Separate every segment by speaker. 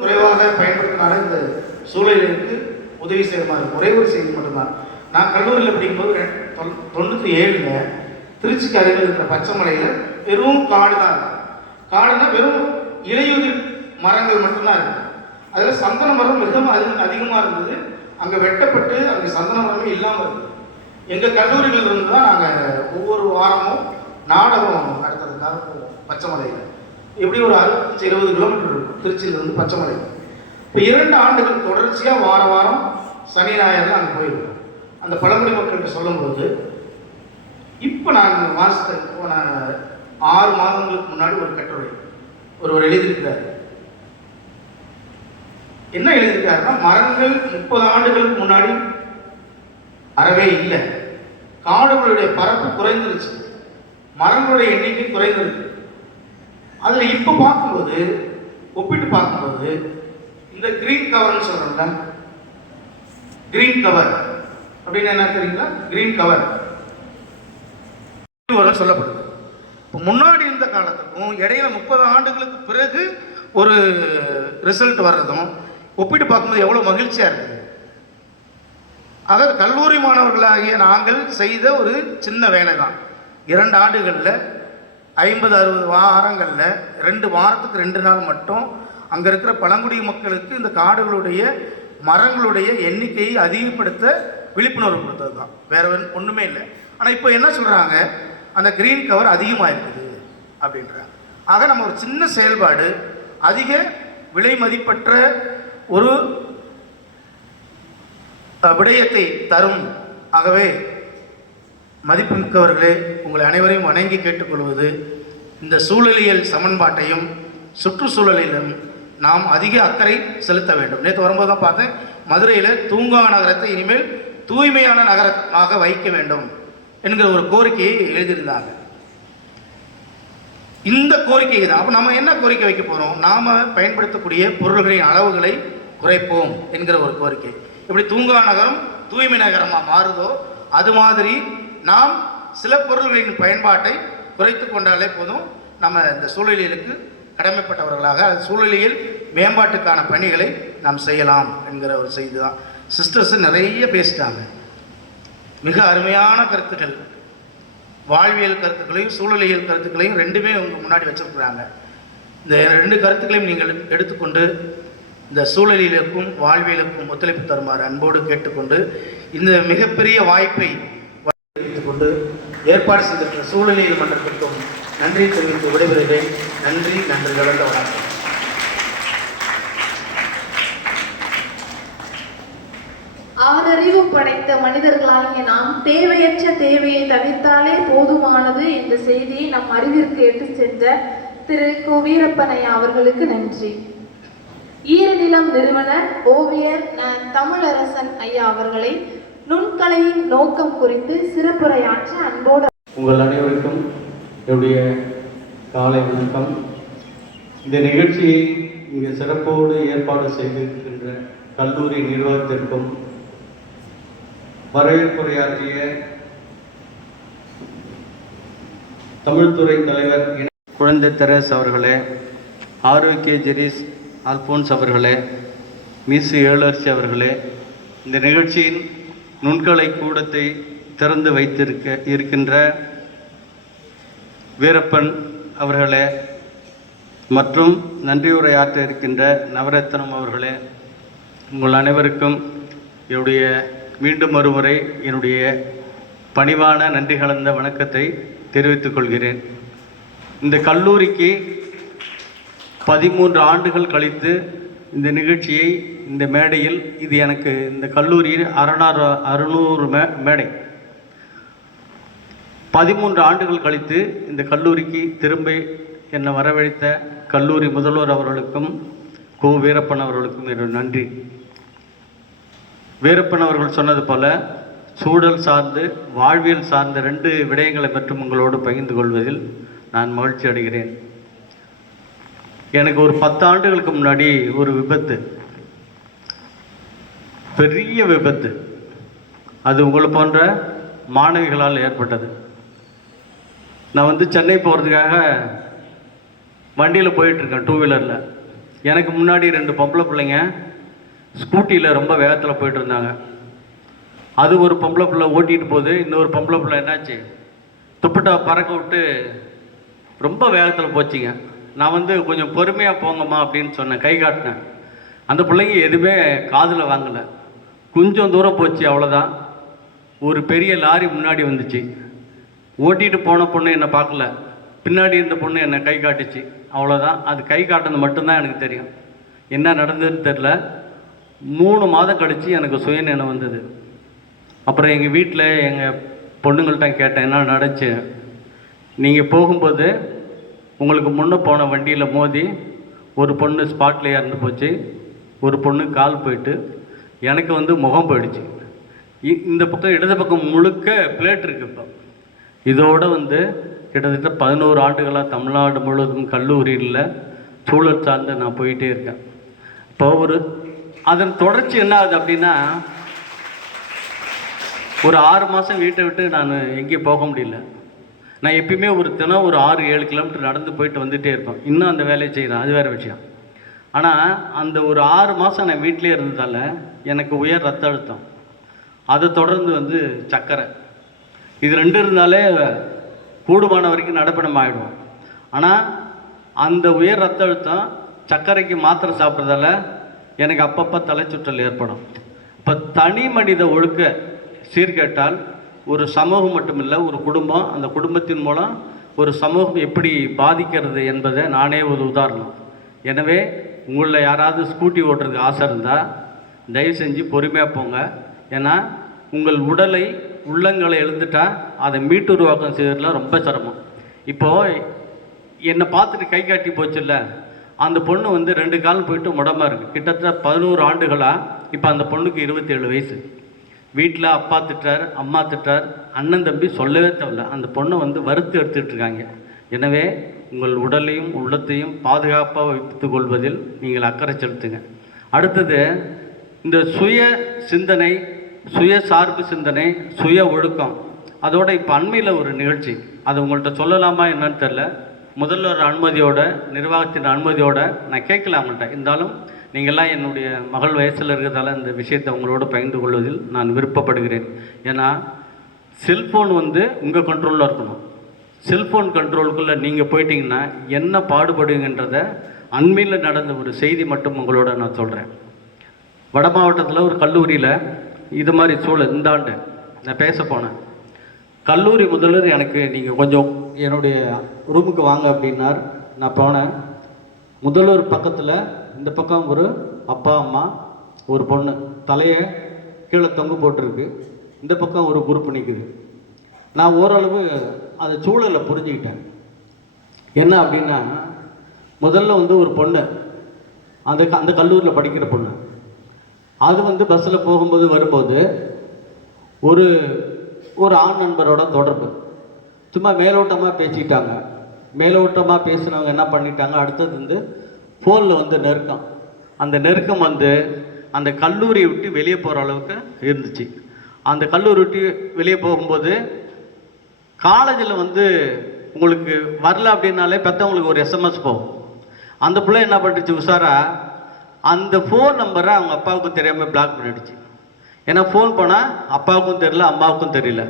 Speaker 1: குறைவாக பயன்படுத்தினால இந்த சூழலுக்கு உதவி செய்யுமாறு ஒரே ஒரு செய்தி மட்டும்தான். நான் கல்லூரியில் படிக்கும்போது தொண்ணூற்றி ஏழில் திருச்சிக்கு அருகில் இருக்கிற பச்சைமலையில் வெறும் காடு தான் இருக்கும் காடுனா வெறும் இலையுதிர் மரங்கள் மட்டும்தான் இருக்கு அதில் சந்தன மரம் மிகவும் அதிக அதிகமாக இருந்தது. அங்கே வெட்டப்பட்டு அங்கே சந்தன மரமே இல்லாமல் இருந்தது. எங்கள் கல்லூரிகள் இருந்து தான் நாங்கள் ஒவ்வொரு வாரமும் நாடகம் நடத்துறதுக்காக போவோம் பச்சைமலையில் எப்படி ஒரு அறுபத்தஞ்சு இருபது கிலோமீட்டர் இருக்கும். திருச்சியிலிருந்து பச்சைமலை. இப்போ இரண்டு ஆண்டுகள் தொடர்ச்சியாக வார வாரம் சனி ஞாயிறுல அங்கே போயிருக்கோம். அந்த பழங்குடி மக்கள்கிட்ட சொல்லும்போது இப்போ நான் மாதத்துக்கு போன ஆறு மாதங்களுக்கு முன்னாடி ஒரு கட்டுரை ஒருவர் எழுதியிருக்கிறார். என்ன எழுதியிருக்காருன்னா மரங்கள் முப்பது ஆண்டுகளுக்கு முன்னாடி அறவே இல்லை. காடுகளுடைய பரப்பு குறைந்துருச்சு. மரங்களுடைய எண்ணிக்கை குறைந்திருக்கு. அதில் இப்போ பார்க்கும்போது ஒப்பிட்டு பார்க்கும்போது இந்த கிரீன் கவர்னு சொல்கிறோம்ல கிரீன் கவர் அப்படின்னு என்ன தெரியுங்களா? கிரீன் கவர் சொல்லப்படுது. இப்போ முன்னாடி இருந்த காலத்துக்கும் இடையில முப்பது ஆண்டுகளுக்கு பிறகு ஒரு ரிசல்ட் வர்றதும் ஒப்பிட்டு பார்க்கும்போது எவ்வளோ மகிழ்ச்சியாக இருக்குது? அதாவது கல்லூரி மாணவர்களாகிய நாங்கள் செய்த ஒரு சின்ன வேலை தான் இரண்டு ஆண்டுகளில் ஐம்பது அறுபது வாரங்களில் ரெண்டு வாரத்துக்கு ரெண்டு நாள் மட்டும் அங்கே இருக்கிற பழங்குடி மக்களுக்கு இந்த காடுகளுடைய மரங்களுடைய எண்ணிக்கையை அதிகப்படுத்த விழிப்புணர்வு கொடுத்தது தான் வேற ஒன்றுமே இல்லை. ஆனால் இப்போ என்ன சொல்கிறாங்க அந்த க்ரீன் கவர் அதிகமாக இருக்குது அப்படின்றாங்க. ஆக நம்ம ஒரு சின்ன செயல்பாடு அதிக விலை மதிப்பற்ற ஒரு விடயத்தை தரும். ஆகவே மதிப்புமிக்கவர்களே உங்களை அனைவரையும் வணங்கி கேட்டுக்கொள்வது இந்த சூழலியல் சமன்பாட்டையும் சுற்றுச்சூழலிலும் நாம் அதிக அக்கறை செலுத்த வேண்டும். நேற்று வரும்போது தான் பார்த்தேன் மதுரையில் தூங்கா நகரத்தை இனிமேல் தூய்மையான நகரமாக வைக்க வேண்டும் என்கிற ஒரு கோரிக்கையை எழுதியிருந்தாங்க. இந்த கோரிக்கை தான் அப்போ நம்ம என்ன கோரிக்கை வைக்க போகிறோம் நாம் பயன்படுத்தக்கூடிய பொருள்களின் அளவுகளை குறைப்போம் என்கிற ஒரு கோரிக்கை. இப்படி தூங்கா நகரம் தூய்மை நகரமாக மாறுதோ அது மாதிரி நாம் சில பொருள்களின் பயன்பாட்டை குறைத்து கொண்டாலே போதும் நம்ம இந்த சூழலியலுக்கு கடமைப்பட்டவர்களாக அது சூழலியல் மேம்பாட்டுக்கான பணிகளை நாம் செய்யலாம் என்கிற ஒரு செய்தி தான் சிஸ்டர்ஸ் நிறைய பேசிட்டாங்க. மிக அருமையான கருத்துக்கள். வாழ்வியல் கருத்துக்களையும் சூழலியல் கருத்துக்களையும் ரெண்டுமே உங்கள் முன்னாடி வச்சுருக்குறாங்க. இந்த ரெண்டு கருத்துக்களையும் நீங்கள் எடுத்துக்கொண்டு இந்த சூழலியலுக்கும் வாழ்வியலுக்கும் ஒத்துழைப்பு தருமாறு அன்போடு கேட்டுக்கொண்டு இந்த மிகப்பெரிய வாய்ப்பை வைத்துக் கொண்டு ஏற்பாடு செய்திருக்கிற சூழ்நிலையில் மன்றத்திற்கும் நன்றி தெரிவித்து விடைபெறுகிறேன். நன்றி நன்றி கலந்த வணக்கம்.
Speaker 2: ஆறறிவு படைத்த மனிதர்களாகிய நாம் தேவையற்ற தேவையை தவிர்த்தாலே போதுமானது என்ற செய்தியை நம் அறிவிற்கு எட்டு சென்ற திரு. கு வீரப்பனையா அவர்களுக்கு நன்றி. ஈரநிலம் நிறுவனர் ஓவியர் தமிழரசன் ஐயா அவர்களை நுண்கலையின் நோக்கம் குறித்து சிறப்புரையாற்ற அன்போடு
Speaker 3: உங்கள் அனைவருக்கும் என்னுடைய காலை வணக்கம். இந்த நிகழ்ச்சியை இங்கே சிறப்போடு ஏற்பாடு செய்திருக்கின்ற கல்லூரி நிர்வாகத்திற்கும் வரவேற்புரையாற்றிய தமிழ்துறை தலைவர் குழந்தை தெரஸ் அவர்களே ஆரோக்கிய ஜெரிஸ் அல்போன்ஸ் அவர்களே மிஸ் ஏழர்ச்சி அவர்களே இந்த நிகழ்ச்சியின் நுண்கலை கூடத்தை திறந்து வைத்திருக்க இருக்கின்ற வீரப்பன் அவர்களே மற்றும் நன்றியுரையாற்ற இருக்கின்ற நவரத்னம் அவர்களே உங்கள் அனைவருக்கும் என்னுடைய மீண்டும் ஒருமுறை என்னுடைய பணிவான நன்றி கலந்த வணக்கத்தை தெரிவித்துக் கொள்கிறேன். இந்த கல்லூரிக்கு பதிமூன்று ஆண்டுகள் கழித்து இந்த நிகழ்ச்சியை இந்த மேடையில் இது எனக்கு இந்த கல்லூரியில் அறநூறு அறுநூறு மே மேடை. பதிமூன்று ஆண்டுகள் கழித்து இந்த கல்லூரிக்கு திரும்ப என்னை வரவழைத்த கல்லூரி முதல்வர் அவர்களுக்கும் கோ. வீரப்பன் அவர்களுக்கும் என்னுடைய நன்றி. வீரப்பன் அவர்கள் சொன்னது போல சூழல் சார்ந்து வாழ்வியல் சார்ந்த ரெண்டு விடயங்களை மற்றும் உங்களோடு பகிர்ந்து கொள்வதில் நான் மகிழ்ச்சி அடைகிறேன். எனக்கு ஒரு பத்து ஆண்டுகளுக்கு முன்னாடி ஒரு விபத்து. பெரிய விபத்து. அது உங்களை போன்ற மாணவிகளால் ஏற்பட்டது. நான் வந்து சென்னை போகிறதுக்காக வண்டியில் போயிட்டுருக்கேன் டூ வீலரில் எனக்கு முன்னாடி ரெண்டு பொம்பளை பிள்ளைங்க ஸ்கூட்டியில் ரொம்ப வேகத்தில் போயிட்டு இருந்தாங்க. அது ஒரு பொம்பளை பிள்ளை ஓட்டிகிட்டு போகுது இன்னொரு பொம்பளை பிள்ளை என்னாச்சு? துப்பட்டா பறக்க விட்டு ரொம்ப வேகத்தில் போச்சுங்க. நான் வந்து கொஞ்சம் பொறுமையாக போங்கம்மா அப்படின்னு சொன்னேன் கை காட்டினேன். அந்த பிள்ளைங்க எதுவுமே காதில் வாங்கலை. கொஞ்சம் தூரம் போச்சு அவ்வளோதான் ஒரு பெரிய லாரி முன்னாடி வந்துச்சு. ஓட்டிகிட்டு போன பொண்ணு என்னை பார்க்கல. பின்னாடி இருந்த பொண்ணு என்னை கை காட்டுச்சு. அவ்வளோதான் அது கை காட்டுனது மட்டும்தான் எனக்கு தெரியும். என்ன நடந்ததுன்னு தெரில மூணு மாதம் கழித்து எனக்கு சுயநினைவு வந்தது. அப்புறம் எங்கள் வீட்டில் எங்கள் பொண்ணுங்கள்ட்ட கேட்டேன் என்ன நடந்துச்சு? நீங்கள் போகும்போது உங்களுக்கு முன்னே போன வண்டியில் மோதி ஒரு பொண்ணு ஸ்பாட்டில் இறந்து போச்சு ஒரு பொண்ணு கால் போயிட்டு எனக்கு வந்து முகம் போயிடுச்சு. இ- இந்த பக்கம் இடது பக்கம் முழுக்க பிளேட் இருக்கு இப்போ. இதோட வந்து கிட்டத்தட்ட பதினோரு ஆண்டுகளாக தமிழ்நாடு முழுவதும் கல்லூரியில் சூழல் சார்ந்து நான் போயிட்டே இருக்கேன். இப்போ ஒரு அதன் தொடர்ச்சி என்ன ஆகுது அப்படின்னா ஒரு ஆறு மாதம் வீட்டை விட்டு நான் எங்கேயும் போக முடியல. நான் எப்பயுமே ஒரு தினம் ஒரு ஆறு ஏழு கிலோமீட்டர் நடந்து போயிட்டு வந்துட்டே இருப்பேன். இன்னும் அந்த வேலையை செய்கிறேன் அது வேறு விஷயம். ஆனால் அந்த ஒரு ஆறு மாதம் நான் வீட்டிலே இருந்ததால் எனக்கு உயர் ரத்த அழுத்தம். அதை தொடர்ந்து வந்து சக்கரை. இது ரெண்டு இருந்தாலே கூடுமான வரைக்கும் நடப்படம் ஆகிடும் ஆனால் அந்த உயர் ரத்த அழுத்தம் சர்க்கரைக்கு மாத்திரை சாப்பிட்றதால எனக்கு அப்பப்போ தலைச்சுற்றல் ஏற்படும். இப்போ தனி மனித ஒழுக்க சீர்கேட்டால் ஒரு சமூகம் மட்டுமில்லை ஒரு குடும்பம். அந்த குடும்பத்தின் மூலம் ஒரு சமூகம் எப்படி பாதிக்கிறது என்பதை நானே ஒரு உதாரணம். எனவே உங்களில் யாராவது ஸ்கூட்டி ஓட்டுறதுக்கு ஆசை இருந்தால் தயவு செஞ்சு பொறுமையாக போங்க. ஏன்னா உங்கள் உடலை உள்ளங்களை எழுந்துட்டால் அதை மீட்டுருவாக்கம் செய்யறதுல ரொம்ப சிரமம். இப்போது என்னை பார்த்துட்டு கை காட்டி போச்சுல்ல அந்த பொண்ணு வந்து ரெண்டு காலம் போயிட்டு முடமா இருக்குது கிட்டத்தட்ட பதினோரு ஆண்டுகளாக இப்போ அந்த பொண்ணுக்கு இருபத்தேழு வயசு. வீட்டில் அப்பா திட்டார் அம்மா திட்டார் அண்ணன் தம்பி சொல்லவே தேவையில்ல. அந்த பொண்ணை வந்து வறுத்து எடுத்துக்கிட்டு இருக்காங்க. எனவே உங்கள் உடலையும் உள்ளத்தையும் பாதுகாப்பாக வைத்து கொள்வதில் நீங்கள் அக்கறை செலுத்துங்க. அடுத்தது இந்த சுய சிந்தனை சுய சார்பு சிந்தனை சுய ஒழுக்கம். அதோட இப்போ அண்மையில் ஒரு நிகழ்ச்சி. அது உங்கள்கிட்ட சொல்லலாமா என்னன்னு தெரில முதல்வர் அனுமதியோட நிர்வாகத்தின் அனுமதியோட நான் கேட்கல அவங்கள்ட்ட. இருந்தாலும் நீங்கள்லாம் என்னுடைய மகள் வயசில் இருக்கிறதால இந்த விஷயத்தை உங்களோட பகிர்ந்து கொள்வதில் நான் விருப்பப்படுகிறேன். ஏன்னா செல்ஃபோன் வந்து உங்கள் கண்ட்ரோலில் இருக்கணும். செல்ஃபோன் கண்ட்ரோலுக்குள்ளே நீங்கள் போயிட்டீங்கன்னா என்ன பாடுபடுங்கன்றத அண்மையில் நடந்த ஒரு செய்தி மட்டும் உங்களோட நான் சொல்கிறேன் வட மாவட்டத்தில் ஒரு கல்லூரியில் இது மாதிரி சூழல் இந்த ஆண்டு நான் பேச போனேன். கல்லூரி முதல்வர் எனக்கு நீங்கள் கொஞ்சம் என்னுடைய ரூமுக்கு வாங்க அப்படின்னார். நான் போனேன். முதல்வர் பக்கத்தில் இந்த பக்கம் ஒரு அப்பா அம்மா ஒரு பொண்ணு. தலையை கீழே தொங்கு போட்டிருக்கு. இந்த பக்கம் ஒரு குரூப் நிற்குது நான் ஓரளவு அந்த சூழலை புரிஞ்சுக்கிட்டேன். என்ன அப்படின்னா முதல்ல வந்து ஒரு பொண்ணு. அந்த க- அந்த கல்லூரியில் படிக்கிற பொண்ணு. அது வந்து பஸ்ஸில் போகும்போது வரும்போது ஒரு ஒரு ஆண் நண்பரோட தொடர்பு. சும்மா மேலோட்டமாக பேசிக்கிட்டாங்க மேலோட்டமாக பேசினவங்க என்ன பண்ணிட்டாங்க? அடுத்தது வந்து ஃபோனில் வந்து நெருக்கம். அந்த நெருக்கம் வந்து அந்த கல்லூரியை விட்டு வெளியே போகிற அளவுக்கு இருந்துச்சு. அந்த கல்லூரி விட்டு வெளியே போகும்போது காலேஜில் வந்து உங்களுக்கு வரல அப்படின்னாலே பெற்றவங்களுக்கு ஒரு எஸ்எம்எஸ் போகும். அந்த பிள்ளை என்ன பண்ணிடுச்சு உஷாரா அந்த ஃபோன் நம்பரை அவங்க அப்பாவுக்கும் தெரியாமல் பிளாக் பண்ணிடுச்சு. ஏன்னா ஃபோன் போனால் அப்பாவுக்கும் தெரியல அம்மாவுக்கும் தெரியல.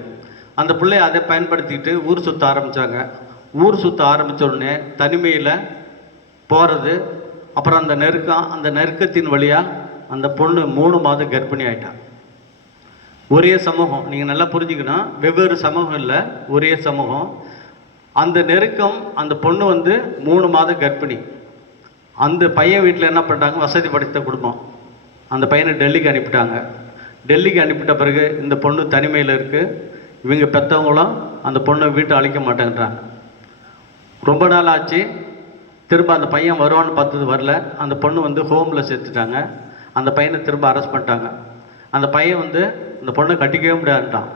Speaker 3: அந்த பிள்ளை அதை பயன்படுத்திக்கிட்டு ஊர் சுற்ற ஆரம்பித்தாங்க ஊர் சுற்ற ஆரம்பித்த உடனே தனிமையில் போகிறது அப்புறம் அந்த நெருக்கம் அந்த நெருக்கத்தின் வழியாக அந்த பொண்ணு மூணு மாதம் கர்ப்பிணி ஆயிட்டான் ஒரே சமூகம். நீங்கள் நல்லா புரிஞ்சுக்கணும். வெவ்வேறு சமூகம் இல்லை. ஒரே சமூகம். அந்த நெருக்கம் அந்த பொண்ணு வந்து மூணு மாத கர்ப்பிணி. அந்த பையன் வீட்டில் என்ன பண்ணிட்டாங்க வசதி படைத்த குடும்பம். அந்த பையனை டெல்லிக்கு அனுப்பிட்டாங்க. டெல்லிக்கு அனுப்பிட்ட பிறகு இந்த பொண்ணு தனிமையில் இருக்குது இவங்க பெற்றவங்களும் அந்த பொண்ணை வீட்டை அழிக்க மாட்டேங்கிறாங்க ரொம்ப நாள் ஆச்சு. திரும்ப அந்த பையன் வருவான்னு பார்த்தது வரல. அந்த பொண்ணு வந்து ஹோமில் சேர்த்துட்டாங்க. அந்த பையனை திரும்ப அரெஸ்ட் பண்ணிட்டாங்க. அந்த பையன் வந்து அந்த பொண்ணை கட்டிக்கவே முடியாதுட்டான்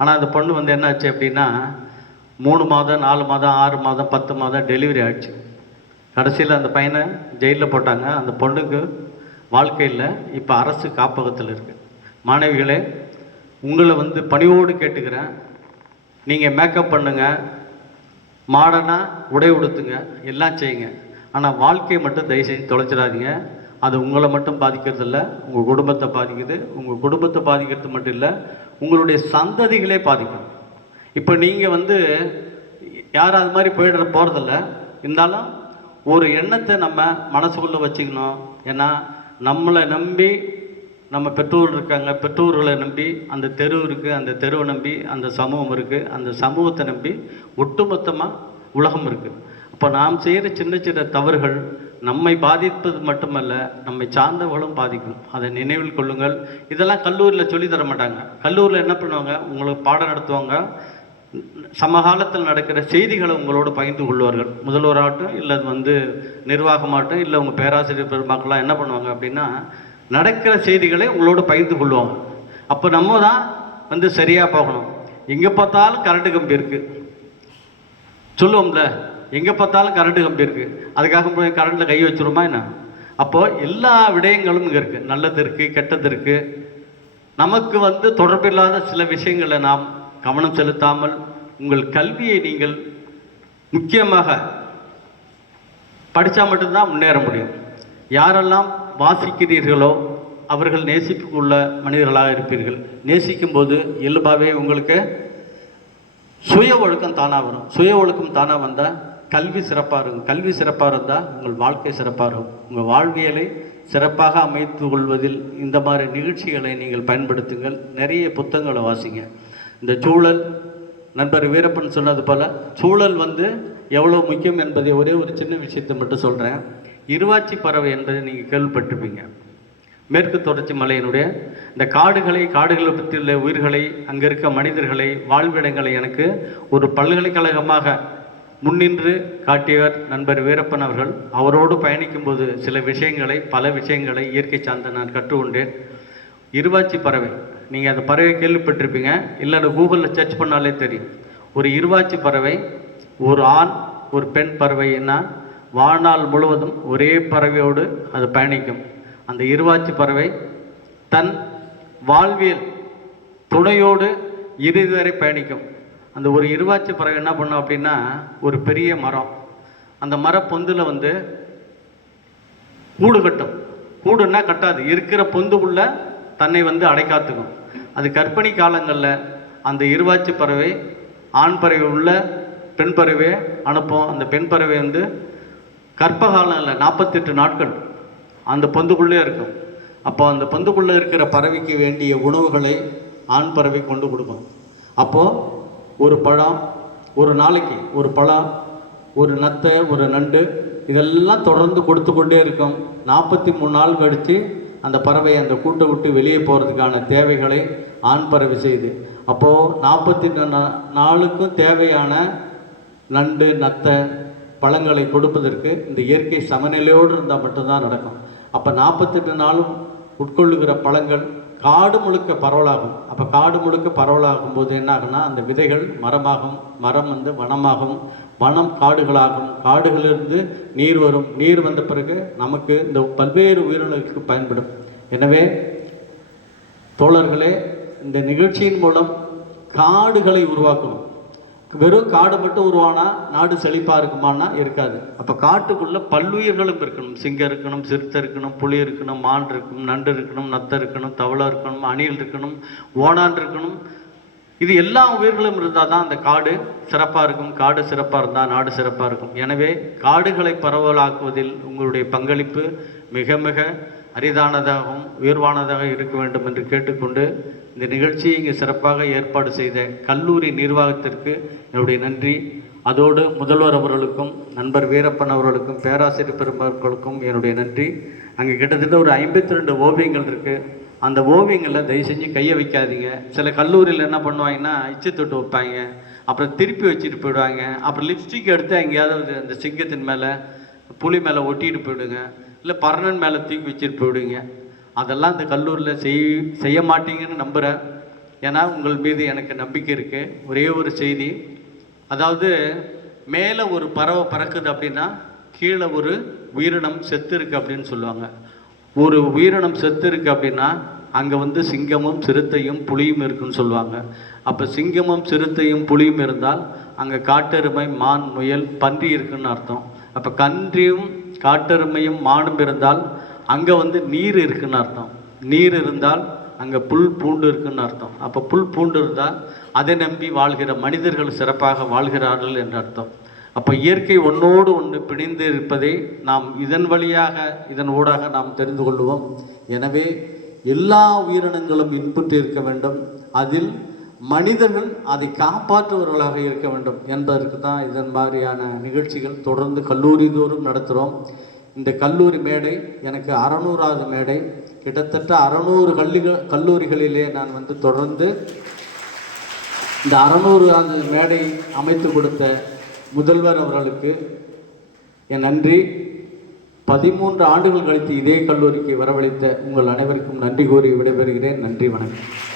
Speaker 3: ஆனால் அந்த பொண்ணு வந்து என்னாச்சு அப்படின்னா மூணு மாதம் நாலு மாதம் ஆறு மாதம் பத்து மாதம் டெலிவரி ஆகிடுச்சு கடைசியில் அந்த பையனை ஜெயிலில் போட்டாங்க. அந்த பொண்ணுக்கு வாழ்க்கையில் இப்போ அரசு காப்பகத்தில் இருக்குது மாணவிகளே உங்களை வந்து பணிவோடு கேட்டுக்கிறேன். நீங்கள் மேக்கப் பண்ணுங்கள் மாடர்னாக உடை உடுத்துங்க எல்லாம் செய்யுங்க. ஆனால் வாழ்க்கையை மட்டும் தயவு செஞ்சு தொலைச்சிடாதீங்க. அது உங்களை மட்டும் பாதிக்கிறது இல்லை உங்கள் குடும்பத்தை பாதிக்குது. உங்கள் குடும்பத்தை பாதிக்கிறது மட்டும் இல்லை உங்களுடைய சந்ததிகளே பாதிக்கும். இப்போ நீங்கள் வந்து யாரும் அது மாதிரி போயிட போகிறதில்ல இருந்தாலும் ஒரு எண்ணத்தை நம்ம மனசுக்குள்ளே வச்சுக்கணும். ஏன்னா நம்மளை நம்பி நம்ம பெற்றோர் இருக்காங்க பெற்றோர்களை நம்பி அந்த தெரு இருக்குது அந்த தெருவை நம்பி அந்த சமூகம் இருக்குது அந்த சமூகத்தை நம்பி ஒட்டுமொத்தமாக உலகம் இருக்குது அப்போ நாம் செய்கிற சின்ன சின்ன தவறுகள் நம்மை பாதிப்பது மட்டுமல்ல நம்மை சார்ந்தவர்களும் பாதிக்கும். அதை நினைவில் கொள்ளுங்கள். இதெல்லாம் கல்லூரியில் சொல்லித் தர மாட்டாங்க. கல்லூரியில் என்ன பண்ணுவாங்க? உங்களுக்கு பாடம் நடத்துவாங்க. சமகாலத்தில் நடக்கிற செய்திகளை உங்களோடு பகிர்ந்து கொள்வார்கள். முதல்வராகட்டும் இல்லை வந்து நிர்வாகமாகட்டும் இல்லை உங்கள் பேராசிரியர் பெருமக்கள்லாம் என்ன பண்ணுவாங்க அப்படின்னா நடக்கிற செய்திகளை உங்களோடு பகிர்ந்து கொள்வோம். அப்போ நம்ம தான் வந்து சரியாக போகணும். எங்கே பார்த்தாலும் கரண்ட் கம்பி இருக்குது சொல்லுவோம்ல எங்கே பார்த்தாலும் கரண்ட் கம்பி இருக்குது அதுக்காக போய் கரண்ட்டில் கை வச்சுருமா என்ன? அப்போது எல்லா விடயங்களும் இங்கே இருக்குது நல்லது இருக்குது கெட்டது இருக்குது நமக்கு வந்து தொடர்பில்லாத சில விஷயங்களை நாம் கவனம் செலுத்தாமல் உங்கள் கல்வியை நீங்கள் முக்கியமாக படித்தா மட்டும்தான் முன்னேற முடியும். யாரெல்லாம் வாசிக்கிறீர்களோ அவர்கள் நேசிப்புக்குள்ள மனிதர்களாக இருப்பீர்கள். நேசிக்கும் போது இயல்பாகவே உங்களுக்கு சுய ஒழுக்கம் தானாக வரும். சுய ஒழுக்கம் தானாக வந்தால் கல்வி சிறப்பாக இருக்கும். கல்வி சிறப்பாக இருந்தால் உங்கள் வாழ்க்கை சிறப்பாக இருக்கும். உங்கள் வாழ்வியலை சிறப்பாக அமைத்து கொள்வதில் இந்த மாதிரி நிகழ்ச்சிகளை நீங்கள் பயன்படுத்துங்கள். நிறைய புத்தகங்களை வாசிங்க. இந்த சூழல் நண்பர் வீரப்பன் சொன்னது போல் சூழல் வந்து எவ்வளோ முக்கியம் என்பதை ஒரே ஒரு சின்ன விஷயத்தை மட்டும் சொல்கிறேன் இருவாச்சி பறவை என்பதை நீங்கள் கேள்விப்பட்டிருப்பீங்க. மேற்கு தொடர்ச்சி மலையினுடைய இந்த காடுகளை காடுகளை பற்றி உள்ள உயிர்களை அங்கே இருக்க மனிதர்களை வாழ்விடங்களை எனக்கு ஒரு பல்கலைக்கழகமாக முன்னின்று காட்டியவர் நண்பர் வீரப்பன் அவர்கள். அவரோடு பயணிக்கும்போது சில விஷயங்களை பல விஷயங்களை இயற்கை சார்ந்த நான் கற்றுக்கொண்டேன். இருவாச்சி பறவை. நீங்கள் அந்த பறவை கேள்விப்பட்டிருப்பீங்க. இல்லை அது கூகுளில் சர்ச் பண்ணாலே தெரியும். ஒரு இருவாச்சி பறவை ஒரு ஆண் ஒரு பெண் பறவைன்னா வாழ்நாள் முழுவதும் ஒரே பறவையோடு அது பயணிக்கும். அந்த இருவாச்சி பறவை தன் வாழ்வியல் துணையோடு இறுதி வரை பயணிக்கும். அந்த ஒரு இருவாச்சி பறவை என்ன பண்ணும் அப்படின்னா ஒரு பெரிய மரம். அந்த மர பொந்தில் வந்து கூடு கட்டும். கூடுன்னா கட்டாது. இருக்கிற பொந்துக்குள்ளே தன்னை வந்து அடைக்காத்துக்கும் அது கர்ப்பிணி காலங்களில் அந்த இருவாச்சி பறவை ஆண் பறவை உள்ள பெண் பறவை அனுப்பும். அந்த பெண் பறவை வந்து கற்பகாலம் இல்லை நாற்பத்தெட்டு நாட்கள். அந்த பந்துக்குள்ளே இருக்கும். அப்போ அந்த பந்துக்குள்ளே இருக்கிற பறவைக்கு வேண்டிய உணவுகளை ஆண் பறவை கொண்டு கொடுக்கும். அப்போது ஒரு பழம் ஒரு நாளைக்கு ஒரு பழம் ஒரு நத்தை ஒரு நண்டு இதெல்லாம் தொடர்ந்து கொடுத்து கொண்டே இருக்கும். நாற்பத்தி மூணு நாள் கழித்து அந்த பறவை அந்த கூட்டை விட்டு வெளியே போகிறதுக்கான தேவைகளை ஆண் பறவை செய்து. அப்போது நாற்பத்தி நாளுக்கும் தேவையான நண்டு நத்தை பழங்களை கொடுப்பதற்கு இந்த இயற்கை சமநிலையோடு இருந்தால் மட்டும்தான் நடக்கும். அப்போ நாற்பத்தெட்டு நாளும் உட்கொள்ளுகிற பழங்கள் காடு முழுக்க பரவலாகும். அப்போ காடு முழுக்க பரவலாகும் போது என்ன ஆகுனா அந்த விதைகள் மரமாகும் மரம் வந்து வனமாகும் வனம் காடுகளாகும் காடுகளிலிருந்து நீர் வரும். நீர் வந்த பிறகு நமக்கு இந்த பல்வேறு உயிரினங்களுக்கு பயன்படும். எனவே தோழர்களே இந்த நிகழ்ச்சியின் மூலம் காடுகளை உருவாக்கணும். வெறும் காடு மட்டும் உருவானா? நாடு செழிப்பாக இருக்குமானா இருக்காது. அப்போ காட்டுக்குள்ளே பல்லுயிர்களும் இருக்கணும். சிங்கம் இருக்கணும் சிறுத்தை இருக்கணும் புலி இருக்கணும் மான் இருக்கணும் நண்டு இருக்கணும் நத்தை இருக்கணும் தவளை இருக்கணும் அணில் இருக்கணும் ஓணான் இருக்கணும். இது எல்லா உயிர்களும் இருந்தால் தான் அந்த காடு சிறப்பாக இருக்கும். காடு சிறப்பாக இருந்தால் நாடு சிறப்பாக இருக்கும். எனவே காடுகளை பரவலாக்குவதில் உங்களுடைய பங்களிப்பு மிக மிக அரிதானதாகவும் உயர்வானதாக இருக்க வேண்டும் என்று கேட்டுக்கொண்டு இந்த நிகழ்ச்சியை இங்கே சிறப்பாக ஏற்பாடு செய்த கல்லூரி நிர்வாகத்திற்கு என்னுடைய நன்றி. அதோடு முதல்வர் அவர்களுக்கும் நண்பர் வீரப்பன் அவர்களுக்கும் பேராசிரியர் பெருமக்களுக்கும் என்னுடைய நன்றி. அங்கே கிட்டத்தட்ட ஒரு ஐம்பத்தி ரெண்டு ஓவியங்கள் இருக்குது அந்த ஓவியங்களில் தயவு செஞ்சு கையை வைக்காதீங்க. சில கல்லூரியில் என்ன பண்ணுவாங்கன்னா இச்சை தொட்டு வைப்பாங்க அப்புறம் திருப்பி வச்சுட்டு போயிடுவாங்க அப்புறம் லிப்ஸ்டிக் எடுத்து எங்கேயாவது அந்த சிங்கத்தின் மேலே புலி மேலே ஒட்டிட்டு போயிடுங்க. இல்லை பரணன் மேலே தூக்கி வச்சுட்டு போயிடுங்க அதெல்லாம் இந்த கல்லூரியில் செய் செய்ய மாட்டீங்கன்னு நம்புகிறேன் ஏன்னா உங்கள் மீது எனக்கு நம்பிக்கை இருக்குது ஒரே ஒரு செய்தி. அதாவது மேலே ஒரு பறவை பறக்குது அப்படின்னா கீழே ஒரு உயிரினம் செத்து இருக்குது அப்படின்னு சொல்லுவாங்க. ஒரு உயிரினம் செத்து இருக்குது அப்படின்னா அங்கே வந்து சிங்கமும் சிறுத்தையும் புலியும் இருக்குன்னு சொல்லுவாங்க. அப்போ சிங்கமும் சிறுத்தையும் புலியும் இருந்தால் அங்கே காட்டெருமை மான் முயல் பன்றி இருக்குன்னு அர்த்தம். அப்போ கன்றியும் காட்டெருமையும் மாடும் இருந்தால் அங்கே வந்து நீர் இருக்குன்னு அர்த்தம். நீர் இருந்தால் அங்கே புல் பூண்டு இருக்குன்னு அர்த்தம். அப்போ புல் பூண்டு இருந்தால் அதை நம்பி வாழ்கிற மனிதர்கள் சிறப்பாக வாழ்கிறார்கள் என்று அர்த்தம். அப்போ இயற்கை ஒன்றோடு ஒன்று பிணைந்து இருப்பதை நாம் இதன் வழியாக இதன் ஊடாக நாம் தெரிந்து கொள்வோம் எனவே எல்லா உயிரினங்களும் இன்புற்று இருக்க வேண்டும். அதில் மனிதனும் அதை காப்பாற்றுபவர்களாக இருக்க வேண்டும் என்பதற்கு தான் இதன் மாதிரியான நிகழ்ச்சிகள் தொடர்ந்து கல்லூரி தோறும் நடத்துகிறோம். இந்த கல்லூரி மேடை எனக்கு அறநூறாவது மேடை. கிட்டத்தட்ட அறநூறு கல்லிகள் கல்லூரிகளிலே நான் வந்து தொடர்ந்து இந்த அறநூறு மேடை அமைத்து கொடுத்த முதல்வர் அவர்களுக்கு என் நன்றி. பதிமூன்று ஆண்டுகள் கழித்து இதே கல்லூரிக்கு வரவழைத்த உங்கள் அனைவருக்கும் நன்றி கூறி விடைபெறுகிறேன். நன்றி வணக்கம்.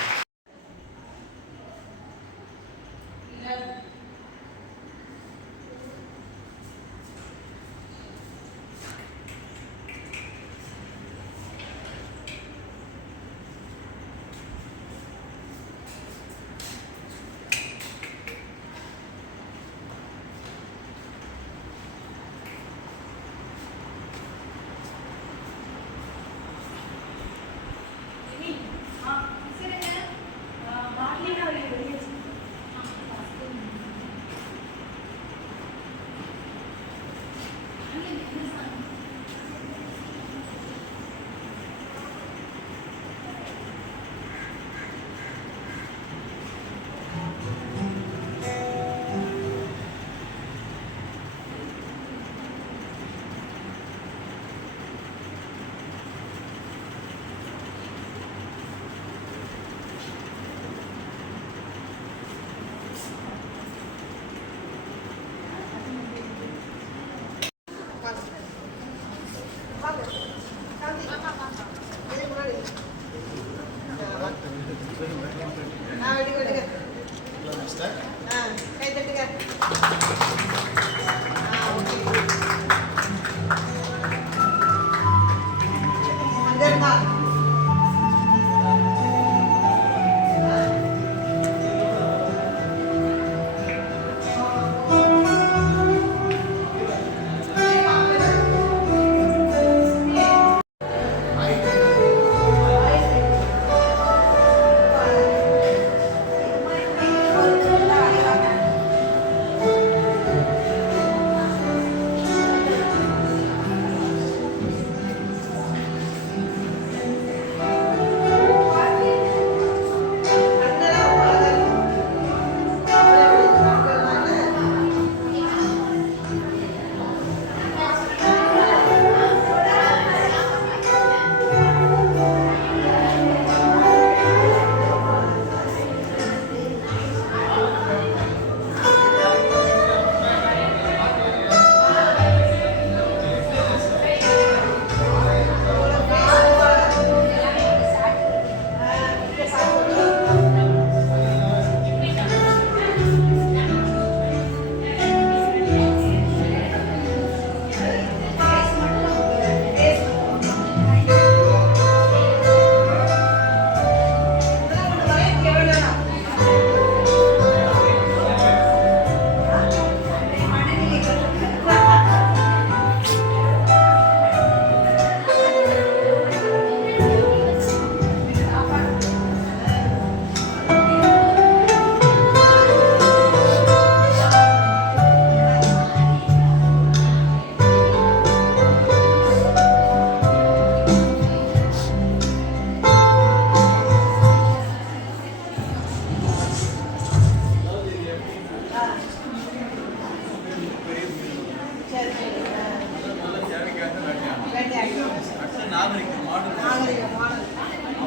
Speaker 4: 拿过来也拿了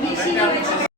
Speaker 4: 你心里